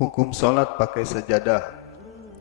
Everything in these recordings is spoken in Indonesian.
Hukum sholat pakai sajadah.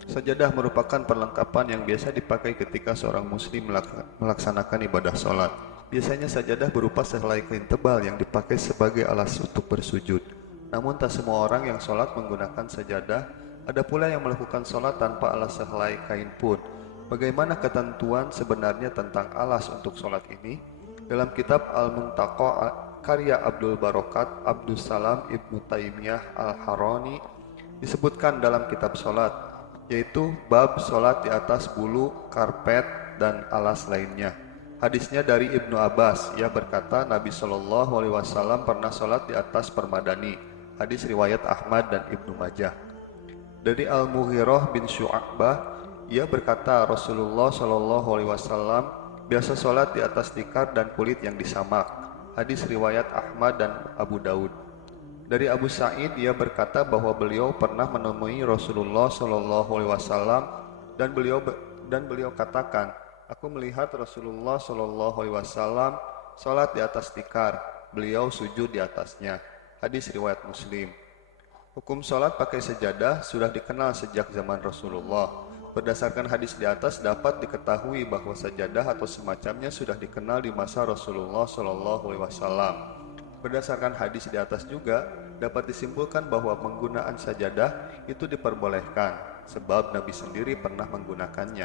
Sajadah merupakan perlengkapan yang biasa dipakai ketika seorang muslim melaksanakan ibadah sholat. Biasanya sajadah berupa sehelai kain tebal yang dipakai sebagai alas untuk bersujud. Namun tak semua orang yang sholat menggunakan sajadah. Ada pula yang melakukan sholat tanpa alas sehelai kain pun. Bagaimana ketentuan sebenarnya tentang alas untuk sholat ini? Dalam kitab Al-Muntaqa karya Abdul Barokat Abdus Salam Ibnu Taimiyah Al-Harani disebutkan dalam kitab sholat, yaitu bab sholat di atas bulu, karpet, dan alas lainnya. Hadisnya dari Ibnu Abbas, ia berkata Nabi Shallallahu Alaihi Wasallam pernah sholat di atas permadani. Hadis riwayat Ahmad dan Ibnu Majah. Dari Al-Mughirah bin Syu'bah, ia berkata Rasulullah Shallallahu Alaihi Wasallam biasa sholat di atas tikar dan kulit yang disamak. Hadis riwayat Ahmad dan Abu Daud. Dari Abu Sa'id, ia berkata bahwa beliau pernah menemui Rasulullah Shallallahu Alaihi Wasallam dan beliau katakan, aku melihat Rasulullah Shallallahu Alaihi Wasallam salat di atas tikar, beliau sujud di atasnya. Hadis riwayat Muslim. Hukum salat pakai sajadah sudah dikenal sejak zaman Rasulullah. Berdasarkan hadis di atas dapat diketahui bahwa sajadah atau semacamnya sudah dikenal di masa Rasulullah Shallallahu Alaihi Wasallam. Berdasarkan hadis di atas juga dapat disimpulkan bahwa penggunaan sajadah itu diperbolehkan sebab Nabi sendiri pernah menggunakannya.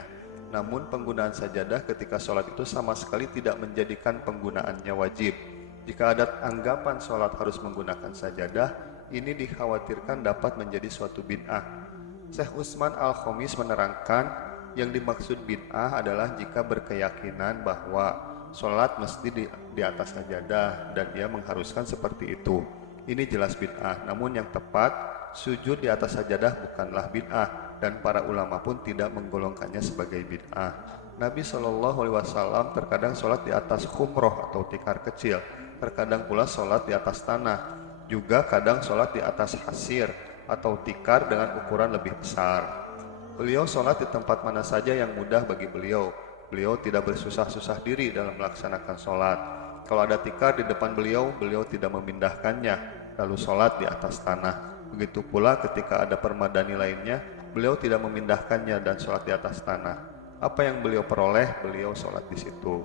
Namun penggunaan sajadah ketika sholat itu sama sekali tidak menjadikan penggunaannya wajib. Jika ada anggapan sholat harus menggunakan sajadah, ini dikhawatirkan dapat menjadi suatu bid'ah. Syekh Utsman Al-Khamis menerangkan yang dimaksud bid'ah adalah jika berkeyakinan bahwa sholat mesti di atas sajadah dan dia mengharuskan seperti itu. Ini jelas bid'ah, namun yang tepat sujud di atas sajadah bukanlah bid'ah dan para ulama pun tidak menggolongkannya sebagai bid'ah. Nabi Shallallahu Alaihi Wasallam terkadang sholat di atas khumroh atau tikar kecil, terkadang pula sholat di atas tanah, juga kadang sholat di atas hasir atau tikar dengan ukuran lebih besar. Beliau sholat di tempat mana saja yang mudah bagi beliau. Beliau tidak bersusah-susah diri dalam melaksanakan sholat. Kalau ada tikar di depan beliau, beliau tidak memindahkannya, lalu sholat di atas tanah. Begitu pula ketika ada permadani lainnya, beliau tidak memindahkannya dan sholat di atas tanah. Apa yang beliau peroleh, beliau sholat di situ.